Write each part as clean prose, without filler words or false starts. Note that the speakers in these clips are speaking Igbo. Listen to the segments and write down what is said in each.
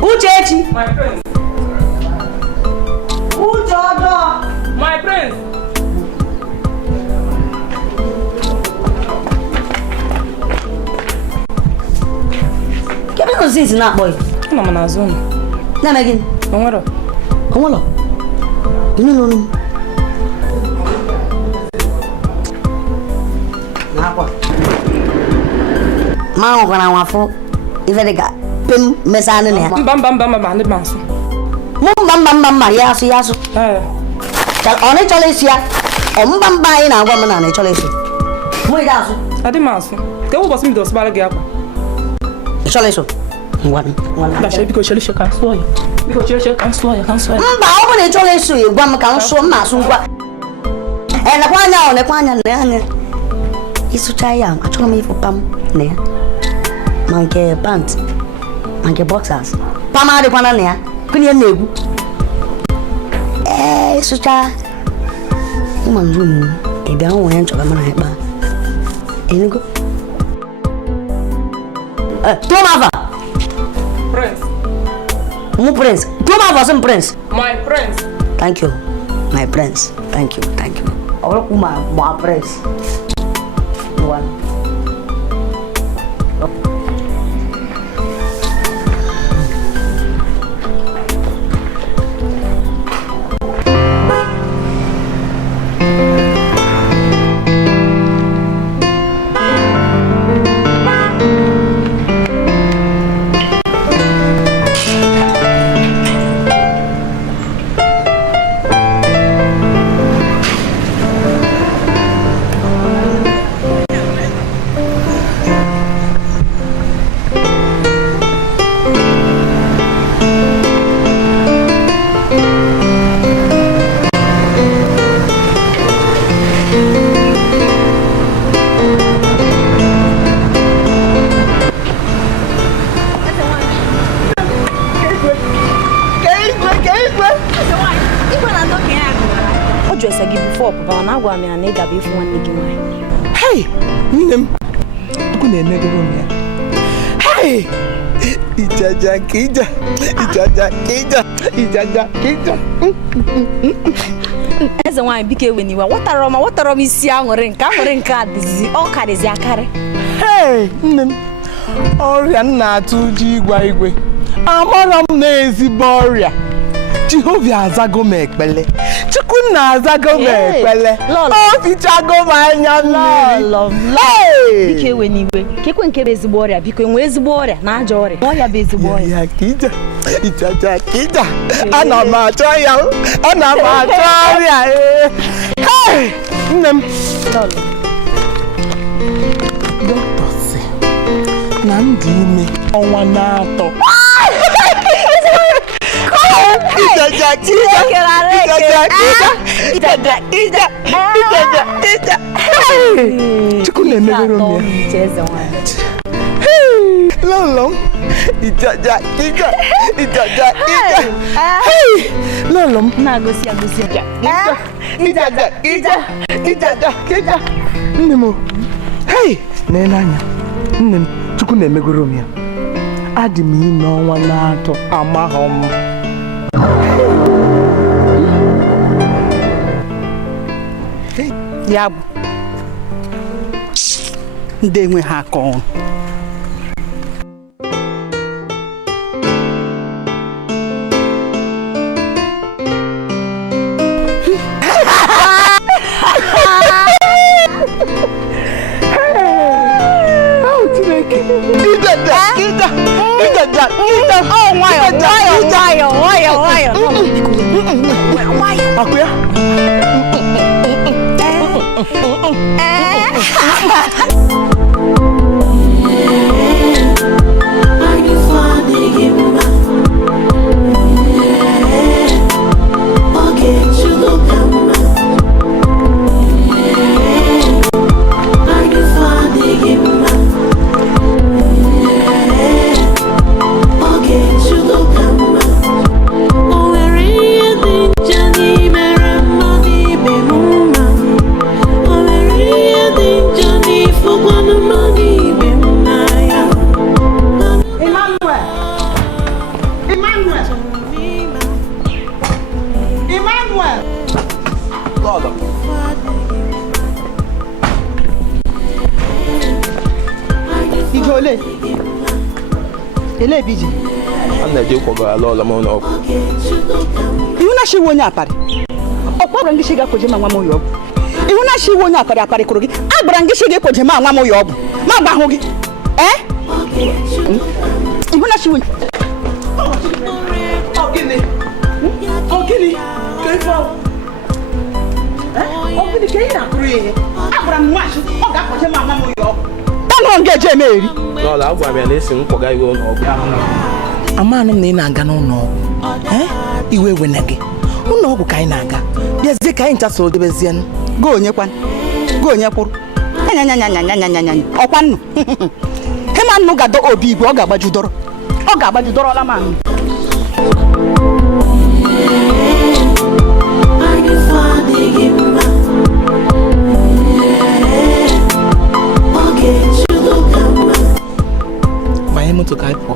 Uchechi. My prince. Ujodo. My prince. Kebe no since na boy. No man azun. Na megin. Onwero. Onwero. No. Na kwa. Ma ko na wafo. Ifedega pem mesane ne. Bam ne banso. Mum yasu. Chal one cholesia. Bam na agwa na na cholesia. Mo ida asu. Ade manso. Ke wo boss mi do sbala ge akwa. Choleso. One. Ba she biko choleso kan so ya. Biko choleso kan so ya. Mba o ne choleso e gwa m kan so ma so gwa. Na kwanya ne anya. Isu chaya achoro mi fo pam ne. Manke pants. Manke boxers. Pama de kwana ne ya. Kuni ya negu. Isu cha. Manzum. E bia won yan choka mana heba. Enigo. Tomava. Prince. Mu prince. Tomava some prince. My prince. Thank you. My prince. Thank you. Ora kuma ma prince. One. Hey, nnem. Tuku na-emegoro m ya. Hey! Ijaja kija. Eze nwanyị biko eweniwa. Watara m isi aṅụrị nke adịzi. Ọ karịzi akarị. Hey, nnem. Ọrịa nna atụ uji igwe. Amara m na ezigbo ọrịa. Jehova azago m ekpele. Chukwunna azago m ekpele. O fichago m anya mmiri. Biko eweniwe. Kekwe nke bụ ezigbo ọrịa. Biko enwe ezigbo ọrịa na ajọ ọrịa. Ọrịa bụ ezigbo ọrịa. Ya kija. Kija. Ana m achọ ya. Ana m achọ ọrịa. Hey! Nnem. Dọkịta sị na m dị ime ọnwa na-atọ. Chukwu na-emegoro m ya. Lolo. Ijaja. Lolo m. Na-agosi. Ijaja. Nne m. Hey! Nene anya. Nne m. Chukwu na-emegoro m ya. Adị m ime ọnwa na-atọ amaghọ m. Ya bụ ndị enwe ha aka ọrụ. One Ele biji. Ana je kwaga ala m n'ọgwụ. Ihu na shi wonye apari. Ọkpọrọ ngị shiga koje ma nwa m ụyọ ọgwụ. Ihu na shi wonye apari kụrụ gị. Agbara ngị shiga koje ma nwa m ụyọ ọgwụ. Ma gba hụ gị. Ihu na shi wonye. Ogini. Kefo. Ogini ke ina kụrụ ihe. Agbara m nwa shi ọ ga-akọje ma nwa m ụyọ ọgwụ. Tanụ ngị eje emeri. N'ọla agwa m ya na esi m kwaga iwe n'ọgwụ. Amanụ m na ị na-aga n'ụlọ ọgwụ. Iwe ewe na gị. Ụlọ ọgwụ ka anyị na-aga. Bịazie ka anyị nchasoro debezie. Go onye kwụrụ. Anya. Ọkwa nnu. Hema nnu ga-adọ obi igwe ọ ga-agbajudoro. Ọ ga-agbajudorola ma nnu. Banye moto ka anyị pụọ.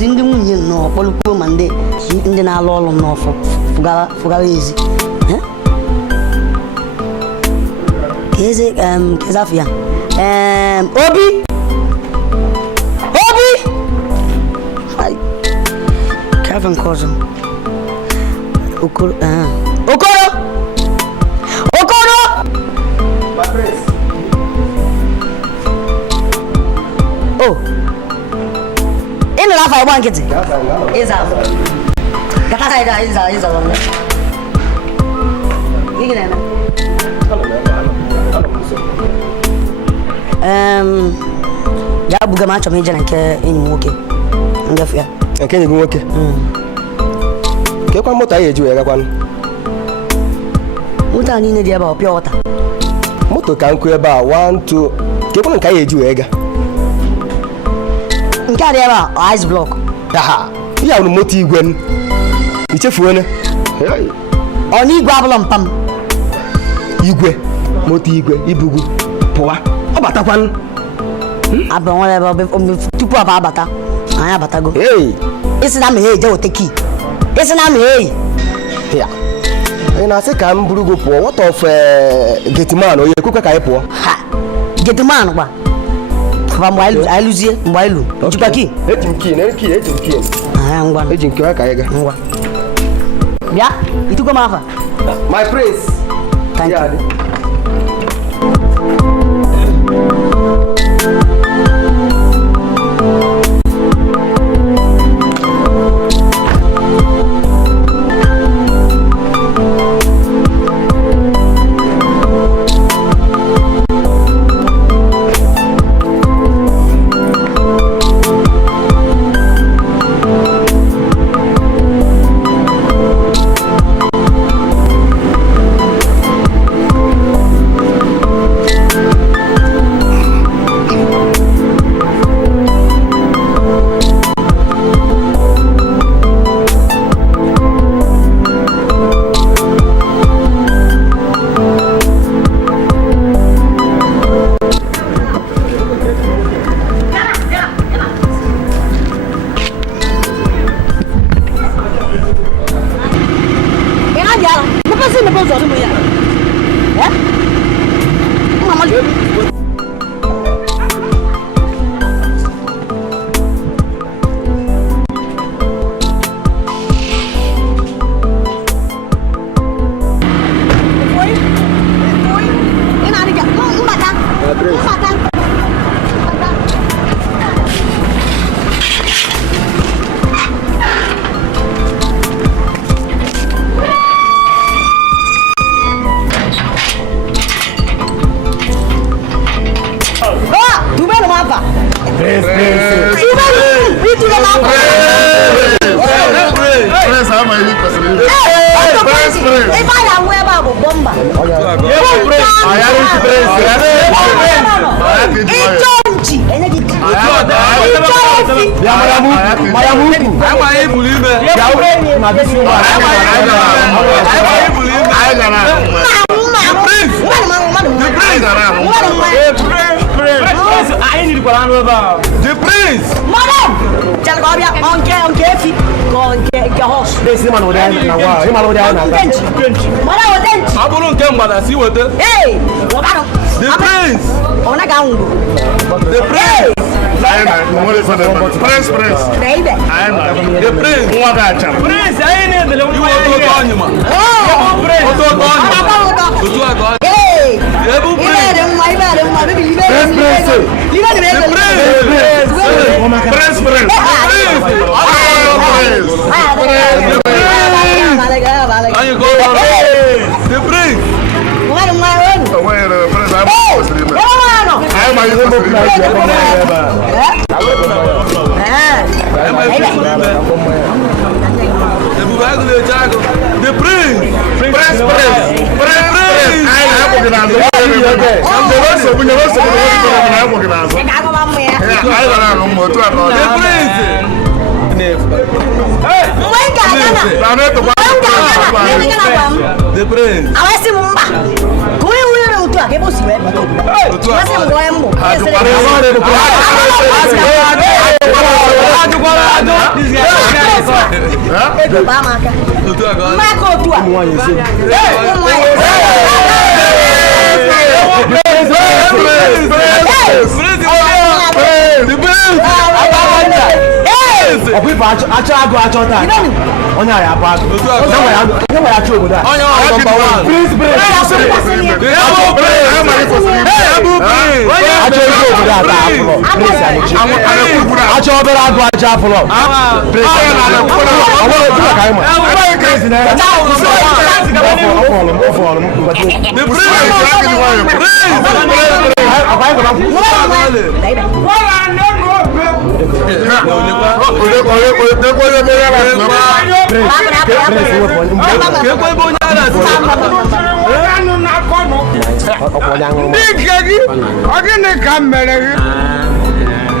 Ndị nwunye nọ kpọlụkwuo ma ndị na-alụ ọrụ n'ọfọ fụgara ezi keza afọ ya Obi Kevin cousin Okoro My prince. Oh inu la fa igba nkịtị ịza gata ka ịza ọnụ ị gị na-eme ya buga m achọ m ije na nke enyi m nwoke ngafe ya nke enyi gị nwoke kekwa moto anyị eji wee gakwanụ moto a niile dị ebe a ọpịa ọta moto ka nkụ ebe a 1 2 kekwa nke anyị eji wee ga nke a dị ebe a ice block ihe ahụ moto igwe m ichefuone ọ na igwe abụla mpa m igwe moto igwe ibugu pụwa ọ batakwanụ abụ nwere ebe tupu abụ abata anyị abatago isi na amị eje wete kii isi na amị ya ị na-asị ka m buru gị pụọ what of getiman onye ekwekwe ka anyị pụọ getiman kwa mgbe anyị lụzie mgbe anyị lụ njikwa kii eji m kii ngwa eji m kii ka anyị ga ngwa bịa itugo m afa my prince thank you The prince! Madam! Jangan kau biar ongke fi, ongke host. This man udah nawa, ini malu dia nak. Mana hotel? Apa lu kan mana si hotel? Hey, wakano. The prince! Ona kau. The prince! Prince. Baby. The prince! Prince, ini adalah you want to go ni mah. Oh, Prince! Want to go ni mah. Tu agora. Hey. Ebu prince! The prince. Awasi mumba. Kuri utu ake bosi we. Awasi mgoembo.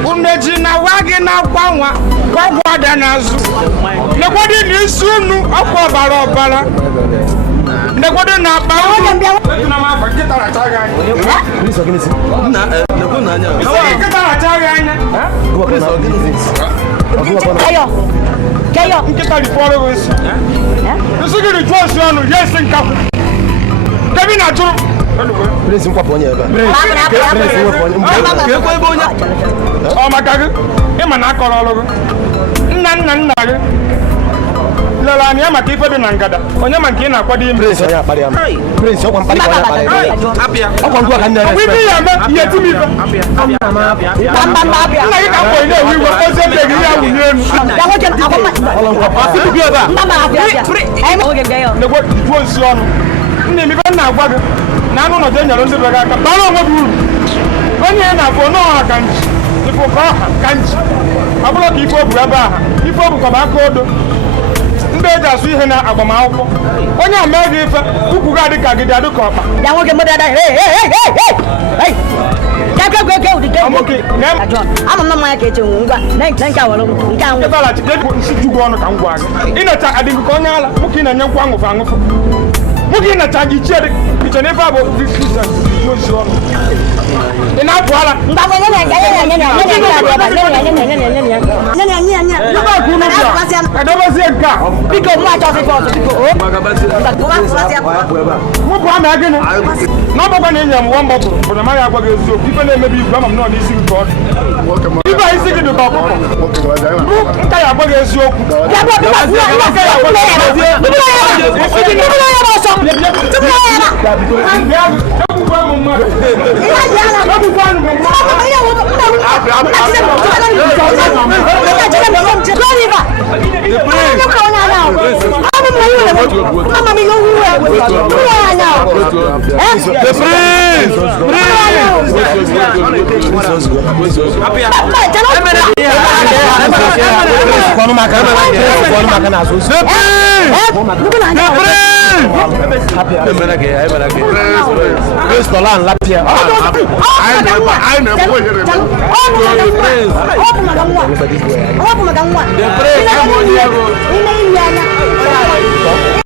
Unejina wagi na kwanwa kwa da nazu nekwadi ni sunu akwa bara nekwadi na ba na ma fa kitara taga ni so kinisi na nekuna anya kitara taga anya Kayo nkita riporo wesi nsigiri twosu anu yes nka Dabi na turu Prince nkwa ponye eba. Prince nkwa ponye. Kekwe bonya. O makagu. E mana akọrọ ọlụgụ. Nna gị. Lala anyị amaka ife dị na ngada. Onye ma nke ị na-akwado ime. Prince onye akparị ama. Prince ọkwa mkparị ka onye akparị. Ọkwa ngwa ka nne respect. Ọkwa ibe ya eme ihe ti m ife. Nna gị ka mkpọ ile ewu igwe ozi ebe gị ya wunye elu. Ọsịpụ gị ebe a. Nekwe juo nsi ọnụ. Nna emibe nna agwa gị. Na anụ nọje nyere ndị bega aka bara onwe gị uru onye na-afọ n'ọha ka nji ifo ka ọha ka nji abụrụ ka ife obu ebe aha ife obu kọba aka odo ndị eji asụ ihe na agbamakwụkwọ onye a mee gị ife ukwu gị adị ka gị dị adị ka ọkpa ya nwoke mmadụ ada ama mma mmanya ka eche nwe ngwa na nke awara nke anwụ ebe ala chike nsi jugwu ọnụ ka m gwa gị ịnacha adịghị ka onye ala mụ ka ị na-enye nkwa aṅụfụ aṅụfụ Mugi na changi chere bichane fa bo Christian yoshi ono. Ina kwala. Ndabo nyanya. Nuko kuno bia. Adoba zeka. Biko mu acha fi force biko. Magabasi. Mu kwa ma gene. Na baba na nyam won bobo. Bona ma ya gwa gezo. Ife na emebi igwa mam na oni isi ko. Ife isi gi do ko ko. Mu nta ya gwa gezo okwu. Ya bo The prince! Open